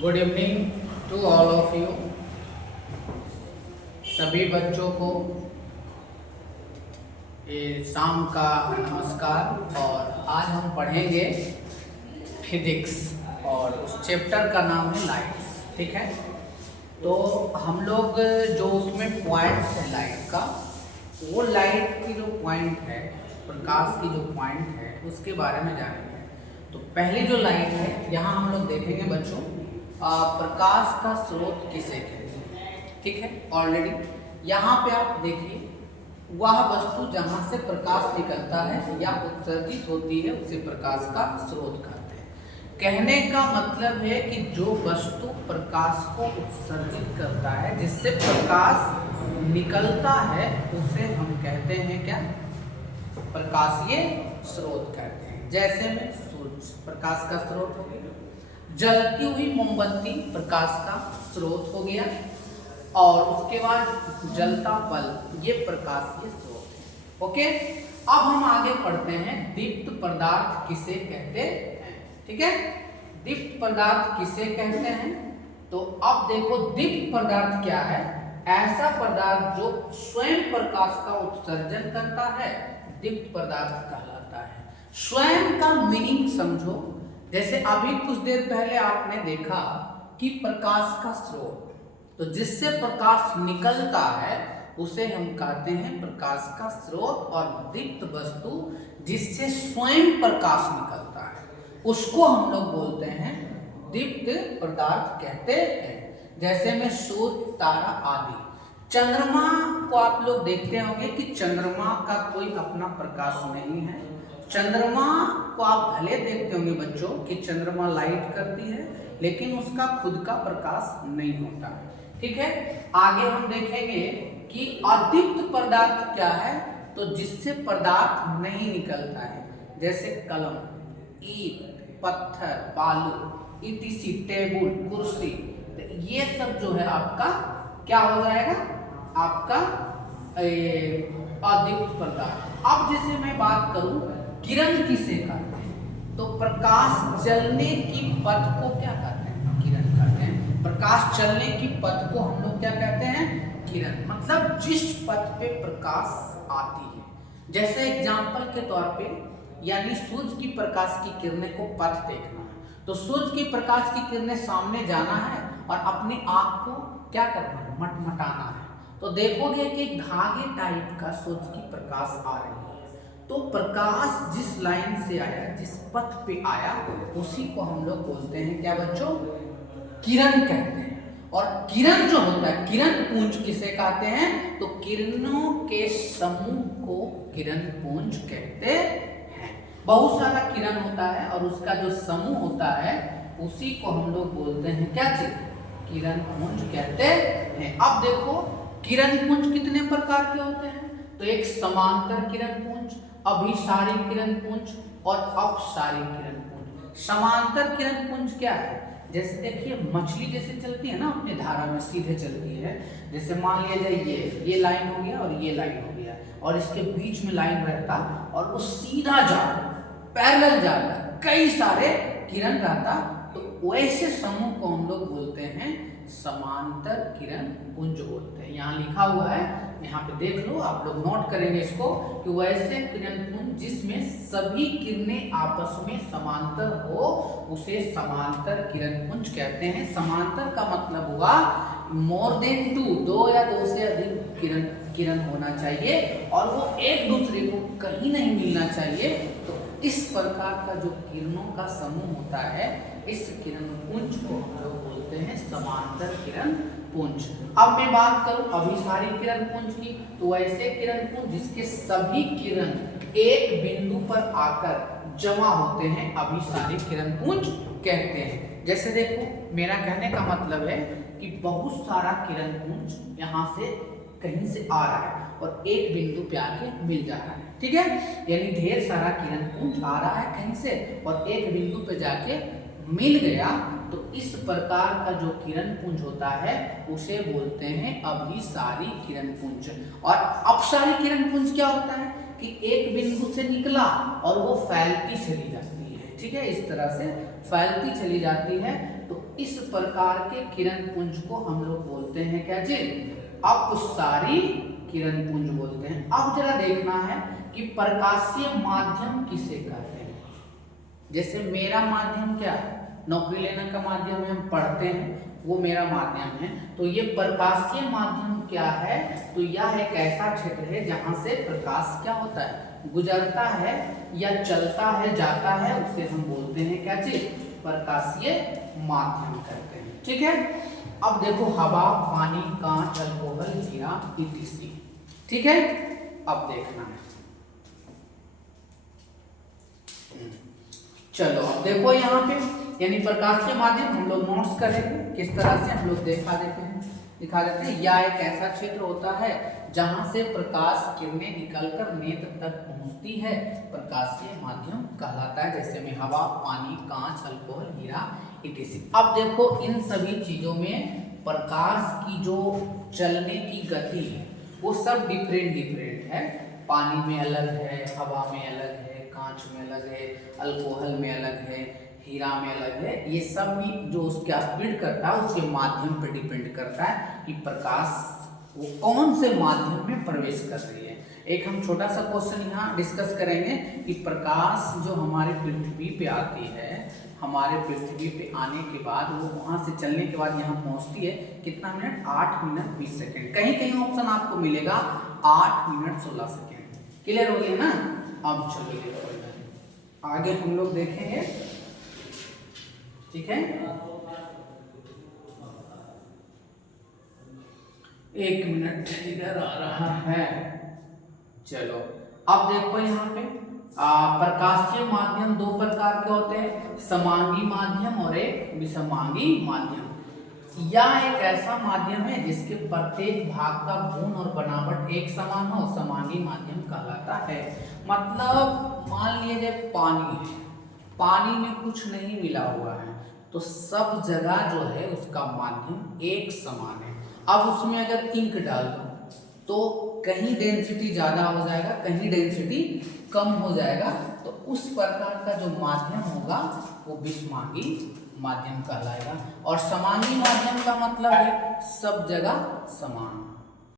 Good evening to all of you. सभी बच्चों को ये शाम का नमस्कार। और आज हम पढ़ेंगे फिजिक्स और उस चैप्टर का नाम है लाइट्स। ठीक है, तो हम लोग जो उसमें पॉइंट्स है लाइट का, वो लाइट की जो पॉइंट है, प्रकाश की जो पॉइंट है, उसके बारे में जानेंगे। तो पहली जो लाइट है, यहाँ हम लोग देखेंगे बच्चों प्रकाश का स्रोत किसे कहते हैं। ठीक है, ऑलरेडी यहाँ पे आप देखिए, वह वस्तु जहाँ से प्रकाश निकलता है या उत्सर्जित होती है उसे प्रकाश का स्रोत कहते हैं। कहने का मतलब है कि जो वस्तु प्रकाश को उत्सर्जित करता है, जिससे प्रकाश निकलता है, उसे हम कहते हैं क्या? प्रकाशीय स्रोत कहते हैं। जैसे में सूर्य प्रकाश का स्रोत हो गया, जलती हुई मोमबत्ती प्रकाश का स्रोत हो गया, और उसके बाद जलता बल्ब, ये प्रकाशीय स्रोत है। ओके, अब हम आगे पढ़ते हैं दीप्त पदार्थ किसे कहते हैं। ठीक है, दीप्त पदार्थ किसे कहते हैं? तो अब देखो, दीप्त पदार्थ क्या है? ऐसा पदार्थ जो स्वयं प्रकाश का उत्सर्जन करता है, दीप्त पदार्थ कहलाता है। स्वयं का मीनिंग समझो। जैसे अभी कुछ देर पहले आपने देखा कि प्रकाश का स्रोत, तो जिससे प्रकाश निकलता है उसे हम कहते हैं प्रकाश का स्रोत, और दीप्त वस्तु जिससे स्वयं प्रकाश निकलता है उसको हम लोग बोलते हैं दीप्त पदार्थ कहते हैं। जैसे में सूर्य, तारा आदि। चंद्रमा को आप लोग देखते होंगे कि चंद्रमा का कोई अपना प्रकाश नहीं है। चंद्रमा को आप भले देखते होंगे बच्चों कि चंद्रमा लाइट करती है, लेकिन उसका खुद का प्रकाश नहीं होता। ठीक है, आगे हम देखेंगे कि अदीप्त पदार्थ क्या है, तो जिससे पदार्थ नहीं निकलता है। जैसे कलम, ईंट, पत्थर, बालू, ईटीसी, टेबल, कुर्सी, तो ये सब जो है आपका क्या हो जाएगा? आपका अदीप्त पदार्थ। अब जैसे मैं बात करूं किरण किसे कहते हैं, तो प्रकाश जलने की पथ को क्या कहते हैं? किरण कहते हैं। प्रकाश चलने की पथ को हम लोग क्या कहते हैं? किरण। मतलब जिस पथ पे प्रकाश आती है। जैसे एग्जाम्पल के तौर पे, यानी सूर्य की प्रकाश की किरणें को पथ देखना है, तो सूर्य की प्रकाश की किरणें सामने जाना है और अपनी आंख को क्या करना है? मटमटाना है। तो देखोगे कि धागे टाइप का सूर्य की प्रकाश आ रही है, तो प्रकाश जिस लाइन से आया, जिस पथ पे आया, उसी को हम लोग बोलते हैं क्या बच्चों? किरण कहते हैं। और किरण जो होता है, किरण पुंज किसे कहते हैं? तो किरणों के समूह को किरण पुंज कहते हैं। बहुत सारा किरण होता है और उसका जो समूह होता है उसी को हम लोग बोलते हैं क्या चीज? किरण पुंज कहते हैं। अब देखो, किरण पुंज कितने प्रकार के होते हैं? तो एक समांतर किरण पुंज, अभिसारी किरण पुंज और अपसारी किरण पुंज। समांतर किरण पुंज क्या है? जैसे देखिए, मछली जैसे चलती है ना अपने धारा में, सीधे चलती है। जैसे मान लिया जाए ये लाइन हो गया और ये लाइन हो गया, और इसके बीच में लाइन रहता और वो सीधा जाता, पैरेलल जाता, कई सारे किरण रहता, तो वैसे समूह को हम लोग बोलते हैं समांतर किरण पुंज बोलते हैं। यहाँ लिखा हुआ है, यहाँ पे देख लो, आप लोग नोट करेंगे इसको, कि वैसे किरण पुंज जिसमें सभी किरणें आपस में समांतर हो उसे समांतर किरण पुंज कहते हैं। समांतर का मतलब हुआ मोर देन टू, दो या दो से अधिक किरण होना चाहिए, और वो एक दूसरे को कहीं नहीं मिलना चाहिए। तो इस प्रकार का जो किरणों का समूह होता है, इस किरण पुंज को हम लोग बोलते हैं समांतर किरण पुंज। अब मैं बात करूं अभिसारी किरण पुंज की, तो ऐसे किरण पुंज जिसके सभी किरण एक बिंदु पर आकर जमा होते हैं, अभिसारी किरण पुंज कहते हैं। जैसे देखो, मेरा कहने का मतलब है कि बहुत सारा किरण पुंज यहाँ से कहीं से आ रहा है और एक बिंदु पे आके मिल जा रहा है। ठीक है, यानी ढेर सारा किरण पुंज आ रहा है कहीं से और एक बिंदु पे जाके मिल गया, तो इस प्रकार का जो किरण पुंज होता है उसे बोलते हैं अभिसारी किरण पुंज। और अपसारी किरण पुंज क्या होता है कि एक बिंदु से निकला और वो फैलती चली जाती है। ठीक है, इस तरह से फैलती चली जाती है, तो इस प्रकार के किरण पुंज को हम लोग बोलते हैं क्या जी, अपसारी किरण पुंज बोलते हैं। अब जरा देखना है कि प्रकाशीय माध्यम किसे कहते हैं। जैसे मेरा माध्यम क्या है, नौकरी लेने का माध्यम है, हम पढ़ते हैं, वो मेरा माध्यम है। तो ये प्रकाशीय माध्यम क्या है, तो यह एक ऐसा क्षेत्र है जहां से प्रकाश क्या होता है, गुजरता है या चलता है, जाता है, उसे हम बोलते हैं क्या चीज, प्रकाशीय माध्यम कहते हैं। ठीक है, अब देखो हवा, पानी, कांच, अल्कोहल, हीरा etc। ठीक है, अब देखना है, चलो अब देखो यहाँ पे, यानी प्रकाशीय माध्यम हम लोग नोट्स करेंगे किस तरह से, हम लोग दिखा देते हैं। यह एक ऐसा क्षेत्र होता है जहां से प्रकाश किरणें निकलकर नेत्र तक पहुंचती है, प्रकाशीय माध्यम कहलाता है। जैसे में हवा, पानी, कांच, अल्कोहल, हीरा etc। अब देखो इन सभी चीजों में प्रकाश की जो चलने की गति है वो सब डिफरेंट है। पानी में अलग है, हवा में अलग है, कांच में अलग है, अल्कोहल में अलग है, हीरा में अलग है। ये सब भी जो उसका स्पीड करता है उसके माध्यम पर डिपेंड करता है कि प्रकाश वो कौन से माध्यम में प्रवेश कर रही है। एक हम छोटा सा क्वेश्चन यहाँ डिस्कस करेंगे कि प्रकाश जो हमारे पृथ्वी पे आती है, हमारे पृथ्वी पे आने के बाद वो वहाँ से चलने के बाद यहाँ पहुँचती है कितना मिनट, 8 मिनट 20 सेकेंड। कहीं कहीं ऑप्शन आपको मिलेगा 8 मिनट 16 सेकेंड। क्लियर हो गया ना। अब चलिए आगे हम लोग देखेंगे। ठीक है, एक मिनट इधर आ रहा है। चलो अब देखो यहाँ पे प्रकाशीय माध्यम दो प्रकार के होते हैं, समांगी माध्यम और एक विसमांगी माध्यम। यह एक ऐसा माध्यम है जिसके प्रत्येक भाग का गुण और बनावट एक समान हो, समांगी माध्यम कहलाता है। मतलब मान लीजिए पानी है, पानी में कुछ नहीं मिला हुआ है तो सब जगह जो है उसका माध्यम एक समान है। अब उसमें अगर इंक डाल दो तो कहीं डेंसिटी ज़्यादा हो जाएगा, कहीं डेंसिटी कम हो जाएगा, तो उस प्रकार का जो माध्यम होगा वो विसमांगी माध्यम कहलाएगा। और समांगी माध्यम का मतलब है सब जगह समान।